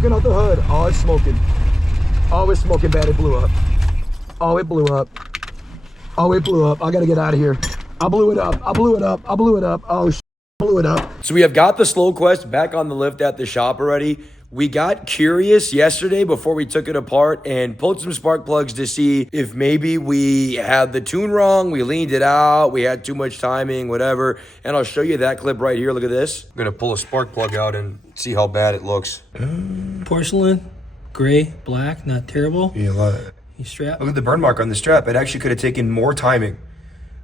smoking out the hood. Oh, it's smoking. Oh, it's smoking bad. It blew up. Oh, it blew up. Oh, it blew up. I gotta get out of here. I blew it up. I blew it up. I blew it up. Oh, blew it up. So we have got the Slow Quest back on the lift at the shop already. We got curious yesterday before we took it apart and pulled some spark plugs to see if maybe we had the tune wrong, we leaned it out, we had too much timing, whatever. And I'll show you that clip right here. Look at this. I'm gonna pull a spark plug out and see how bad it looks. Porcelain, gray, black, not terrible. You love it. You strap. Look at the burn mark on the strap. It actually could have taken more timing.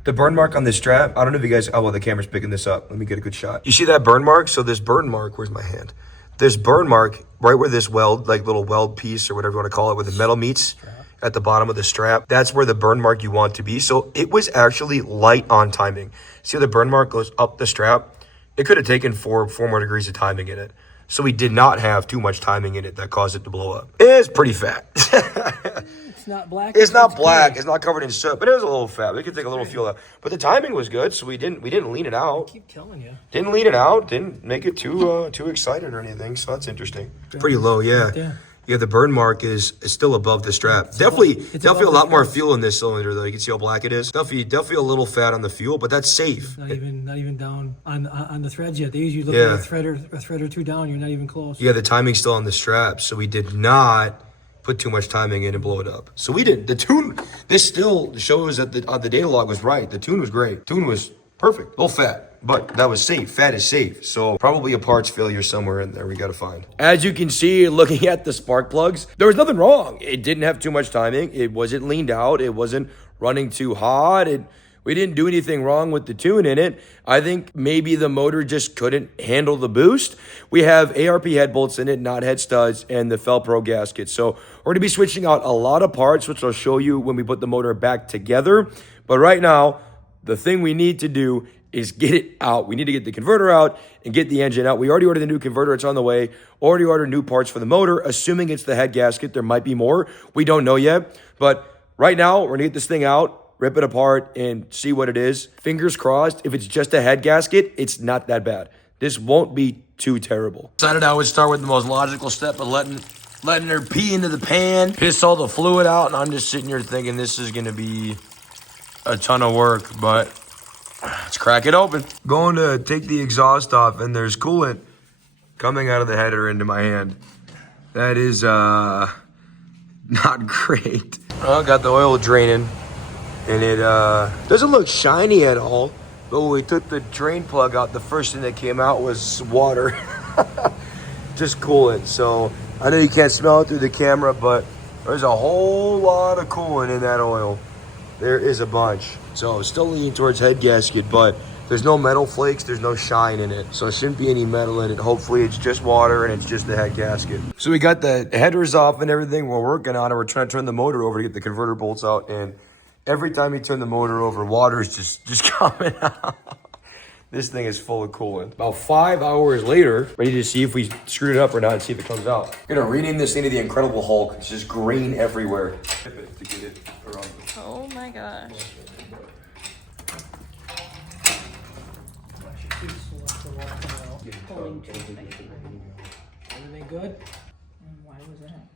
The burn mark on the strap, I don't know if you guys, oh, well, the camera's picking this up. Let me get a good shot. You see that burn mark? So this burn mark, where's my hand? This burn mark, right where this weld, like little weld piece or whatever you want to call it, where the metal meets at the bottom of the strap, that's where the burn mark you want to be. So it was actually light on timing. See how the burn mark goes up the strap? It could have taken four more degrees of timing in it. So we did not have too much timing in it that caused it to blow up. It's pretty fat. It's not black. It's not black. It's not covered in soot, but it was a little fat. We could take a little fuel out. But the timing was good, so we didn't lean it out. I keep telling you. Didn't lean it out. Didn't make it too excited or anything. So that's interesting. Pretty low, yeah. Yeah, the burn mark is still above the strap. Definitely a lot more fuel in this cylinder, though. You can see how black it is. Definitely a little fat on the fuel, but that's safe. Not even down on the threads yet. They usually look at a thread or two down. You're not even close. Yeah, the timing's still on the strap, so we did not put too much timing in and blow it up. So we did. The tune, this still shows that the data log was right. The tune was great. Tune was perfect. A little fat, but that was safe. Fat is safe. So probably a parts failure somewhere in there we got to find. As you can see, looking at the spark plugs, there was nothing wrong. It didn't have too much timing. It wasn't leaned out. It wasn't running too hot. We didn't do anything wrong with the tune in it. I think maybe the motor just couldn't handle the boost. We have ARP head bolts in it, not head studs, and the Felpro gasket. So we're gonna be switching out a lot of parts, which I'll show you when we put the motor back together. But right now, the thing we need to do is get it out. We need to get the converter out and get the engine out. We already ordered the new converter. It's on the way. Already ordered new parts for the motor, assuming it's the head gasket. There might be more. We don't know yet. But right now, we're gonna get this thing out, rip it apart, and see what it is. Fingers crossed, if it's just a head gasket, it's not that bad. This won't be too terrible. Decided I would start with the most logical step of letting her pee into the pan, piss all the fluid out, and I'm just sitting here thinking this is gonna be a ton of work, but let's crack it open. Going to take the exhaust off, and there's coolant coming out of the header into my hand. That is not great. Oh, got the oil draining. And it doesn't look shiny at all. But when we took the drain plug out, the first thing that came out was water. Just coolant. So I know you can't smell it through the camera, but there's a whole lot of coolant in that oil. There is a bunch. So still leaning towards head gasket, but there's no metal flakes, there's no shine in it. So there shouldn't be any metal in it. Hopefully it's just water and it's just the head gasket. So we got the headers off and everything. We're working on it. We're trying to turn the motor over to get the converter bolts out, and every time you turn the motor over, water is just coming out. This thing is full of coolant. About 5 hours later, ready to see if we screwed it up or not and see if it comes out. We're gonna rename this thing to the Incredible Hulk. It's just grain everywhere. Oh my gosh. Everything good? Why was that?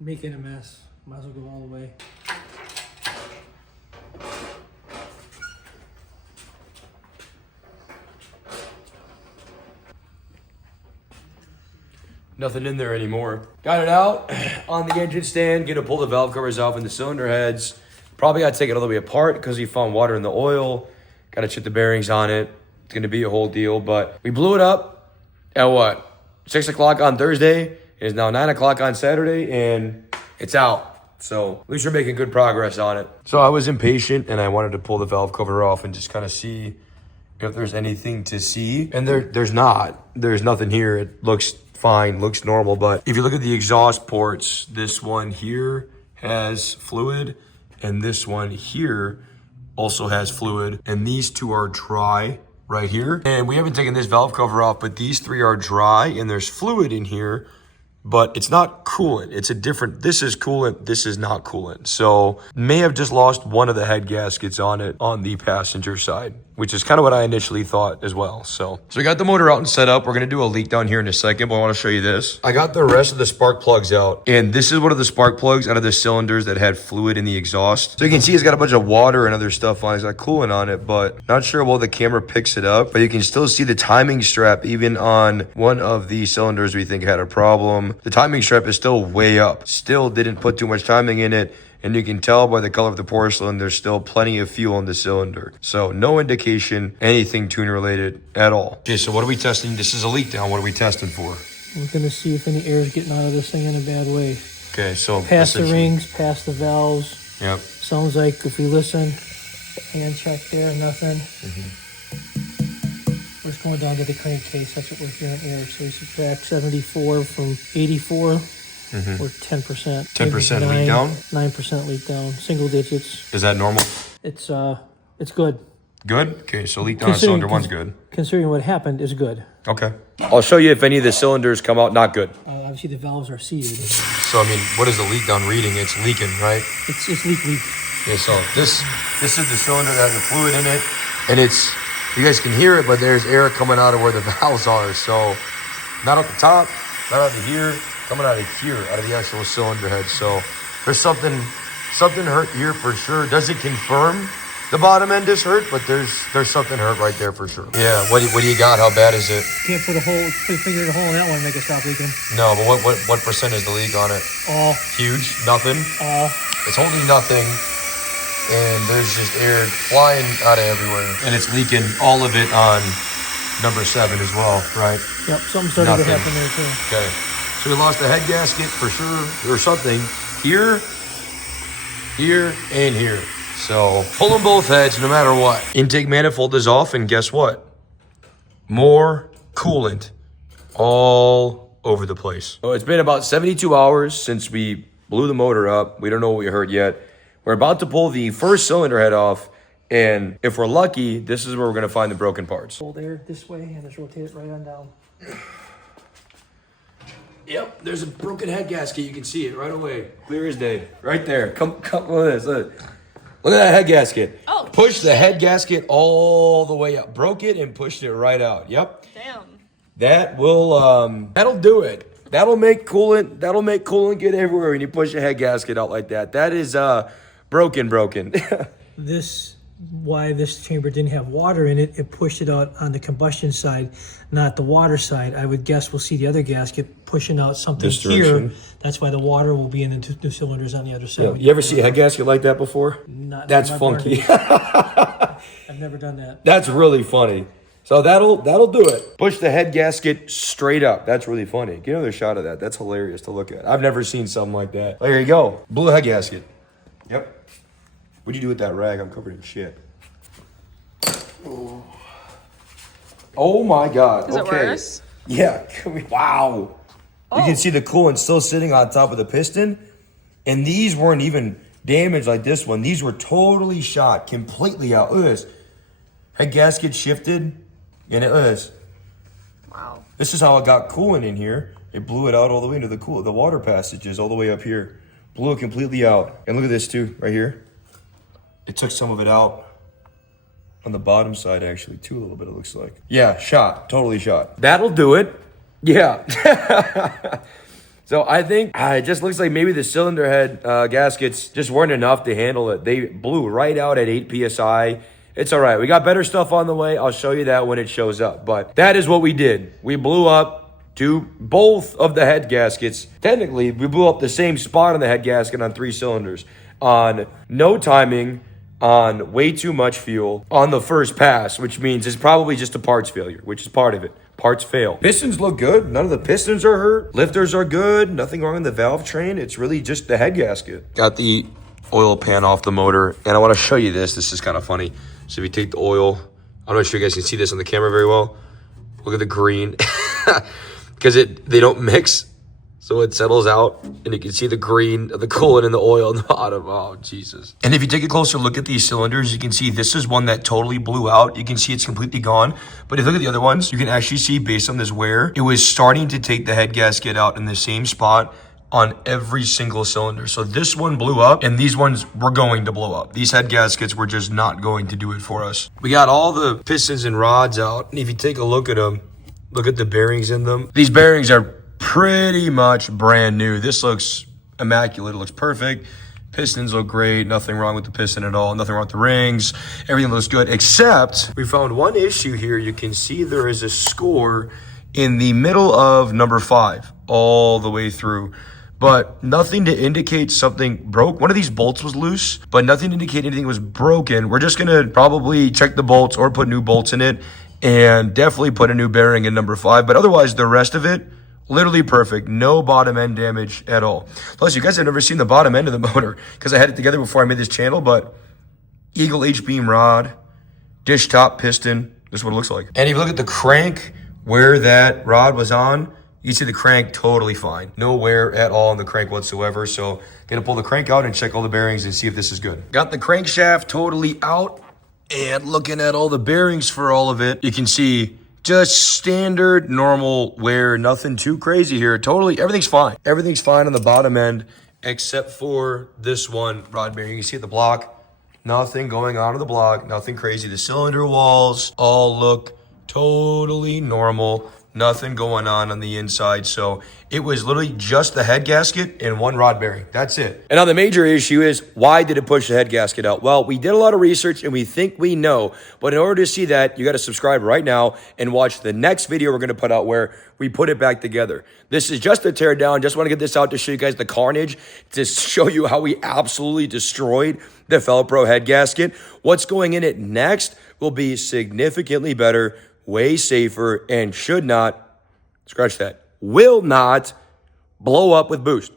Making a mess. Might as well go all the way. Nothing in there anymore. Got it out on the engine stand. Gonna pull the valve covers off and the cylinder heads. Probably gotta take it all the way apart because we found water in the oil. Gotta check the bearings on it. It's gonna be a whole deal, but we blew it up at what? 6 o'clock on Thursday. It is now 9 o'clock on Saturday, and it's out. So at least we're making good progress on it. So I was impatient and I wanted to pull the valve cover off and just kind of see if there's anything to see. And there's not. There's nothing here. It looks fine, looks normal. But if you look at the exhaust ports, this one here has fluid and this one here also has fluid. And these two are dry right here. And we haven't taken this valve cover off, but these three are dry and there's fluid in here. but it's not coolant. It's a different, this is coolant, this is not coolant. So may have just lost one of the head gaskets on it on the passenger side, which is kind of what I initially thought as well. So we got the motor out and set up. We're gonna do a leak down here in a second, but I wanna show you this. I got the rest of the spark plugs out, and this is one of the spark plugs out of the cylinders that had fluid in the exhaust. So you can see it's got a bunch of water and other stuff on it. It's got coolant on it, but not sure well the camera picks it up, but you can still see the timing strap even on one of the cylinders we think had a problem. The timing strap is still way up. Still didn't put too much timing in it. And you can tell by the color of the porcelain, there's still plenty of fuel in the cylinder. So no indication anything tune related at all. Okay, so what are we testing? This is a leak down. What are we testing for? We're gonna see if any air is getting out of this thing in a bad way. Okay, so Past the rings, past the valves. Yep. Sounds like if we listen, hand check there, nothing. We're just going down to the crankcase. That's what we're hearing air. So we subtract 74 from 84. Or 10%. 10% leak down? 9% leak down. Single digits. Is that normal? It's good. Good? Okay, so leak down on cylinder one's good. Considering what happened, is good. Okay. I'll show you if any of the cylinders come out not good. Obviously the valves are seated. So, I mean, what is the leak down reading? It's leaking, right? It's leak. Okay, so this is the cylinder that has the fluid in it. And it's, you guys can hear it, but there's air coming out of where the valves are. So, not at the top, not out of here, coming out of here, out of the actual cylinder head. So, there's something hurt here for sure. Does it confirm the bottom end is hurt? But there's something hurt right there for sure. Yeah, what do you got? How bad is it? Can't put a finger in a hole in that one and make it stop leaking. No, but what percent is the leak on it? All. Huge? Nothing? All. It's holding nothing. And there's just air flying out of everywhere. And it's leaking all of it on number 7 as well, right? Yep, something started to happen there too. Okay. So we lost the head gasket for sure, or something. Here, and here. So pulling both heads no matter what. Intake manifold is off, and guess what? More coolant all over the place. So it's been about 72 hours since we blew the motor up. We don't know what we heard yet. We're about to pull the first cylinder head off, and if we're lucky, this is where we're gonna find the broken parts. Hold air this way and just rotate it right on down. Yep, there's a broken head gasket. You can see it right away. Clear as day. Right there. Come look at this. Look at that head gasket. Oh. Push the head gasket all the way up. Broke it and pushed it right out. Yep. Damn. That will that'll do it. That'll make coolant get everywhere when you push a head gasket out like that. That is broken. Why this chamber didn't have water in it, it pushed it out on the combustion side, not the water side. I would guess we'll see the other gasket pushing out something This direction. here. That's why the water will be in the two cylinders on the other side. Yeah. You ever see a head gasket like that before? Not That's my funky. I've never done that. That's really funny. So that'll do it. Push the head gasket straight up. That's really funny. Get another shot of that. That's hilarious to look at. I've never seen something like that. There you go. Blew head gasket. Yep. What'd you do with that rag? I'm covered in shit. Oh my God. Is it worse? Yeah. Wow. You can see the coolant still sitting on top of the piston. And these weren't even damaged like this one. These were totally shot completely out. Look at this. Head gasket shifted. And look at this. Wow. This is how it got coolant in here. It blew it out all the way into the water passages all the way up here. Blew it completely out. And look at this too, right here. It took some of it out on the bottom side actually too, a little bit it looks like. Yeah, shot, totally shot. That'll do it. Yeah. So I think it just looks like maybe the cylinder head gaskets just weren't enough to handle it. They blew right out at 8 PSI. It's all right. We got better stuff on the way. I'll show you that when it shows up. But that is what we did. We blew up to both of the head gaskets. Technically, we blew up the same spot on the head gasket on 3 cylinders. On no timing, on way too much fuel, on the first pass, which means it's probably just a parts failure, which is part of it. Parts fail. Pistons look good. None of the pistons are hurt. Lifters are good. Nothing wrong in the valve train. It's really just the head gasket. Got the oil pan off the motor, and I want to show you this. This is kind of funny. So if you take the oil, I'm not sure you guys can see this on the camera very well. Look at the green. Because they don't mix. So it settles out, and you can see the green of the coolant and the oil on the bottom. Oh, Jesus. And if you take a closer look at these cylinders, you can see this is one that totally blew out. You can see it's completely gone. But if you look at the other ones, you can actually see based on this wear, it was starting to take the head gasket out in the same spot on every single cylinder. So this one blew up, and these ones were going to blow up. These head gaskets were just not going to do it for us. We got all the pistons and rods out, and if you take a look at them, look at the bearings in them. These bearings are pretty much brand new. This looks immaculate. It looks perfect. Pistons look great. Nothing wrong with the piston at all. Nothing wrong with the rings. Everything looks good, except we found one issue here. You can see there is a score in the middle of number 5 all the way through, but nothing to indicate something broke. One of these bolts was loose, but nothing to indicate anything was broken. We're just gonna probably check the bolts or put new bolts in it, and definitely put a new bearing in number 5. But otherwise, the rest of it, literally perfect. No bottom end damage at all. Plus, you guys have never seen the bottom end of the motor because I had it together before I made this channel, but Eagle H-beam rod, dish top piston, this is what it looks like. And if you look at the crank where that rod was on, you see the crank totally fine. No wear at all on the crank whatsoever. So gonna pull the crank out and check all the bearings and see if this is good. Got the crankshaft totally out, and looking at all the bearings for all of it, you can see just standard, normal wear, nothing too crazy here. Totally, everything's fine. Everything's fine on the bottom end, except for this one rod bearing. You can see at the block, nothing going on in the block, nothing crazy. The cylinder walls all look totally normal. Nothing going on the inside. So it was literally just the head gasket and one rod bearing. That's it. And now the major issue is, why did it push the head gasket out? Well, we did a lot of research and we think we know. But in order to see that, you got to subscribe right now and watch the next video we're going to put out where we put it back together. This is just a tear down. Just want to get this out to show you guys the carnage, to show you how we absolutely destroyed the Felpro head gasket. What's going in it next will be significantly better, way safer, and should not, scratch that, will not blow up with boost.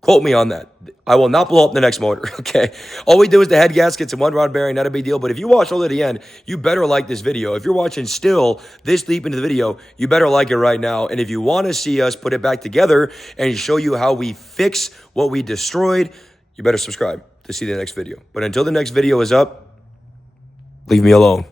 Quote me on that. I will not blow up the next motor, okay? All we do is the head gaskets and one rod bearing, not a big deal. But if you watch all the way to the end, you better like this video. If you're watching still this deep into the video, you better like it right now. And if you want to see us put it back together and show you how we fix what we destroyed, you better subscribe to see the next video. But until the next video is up, leave me alone.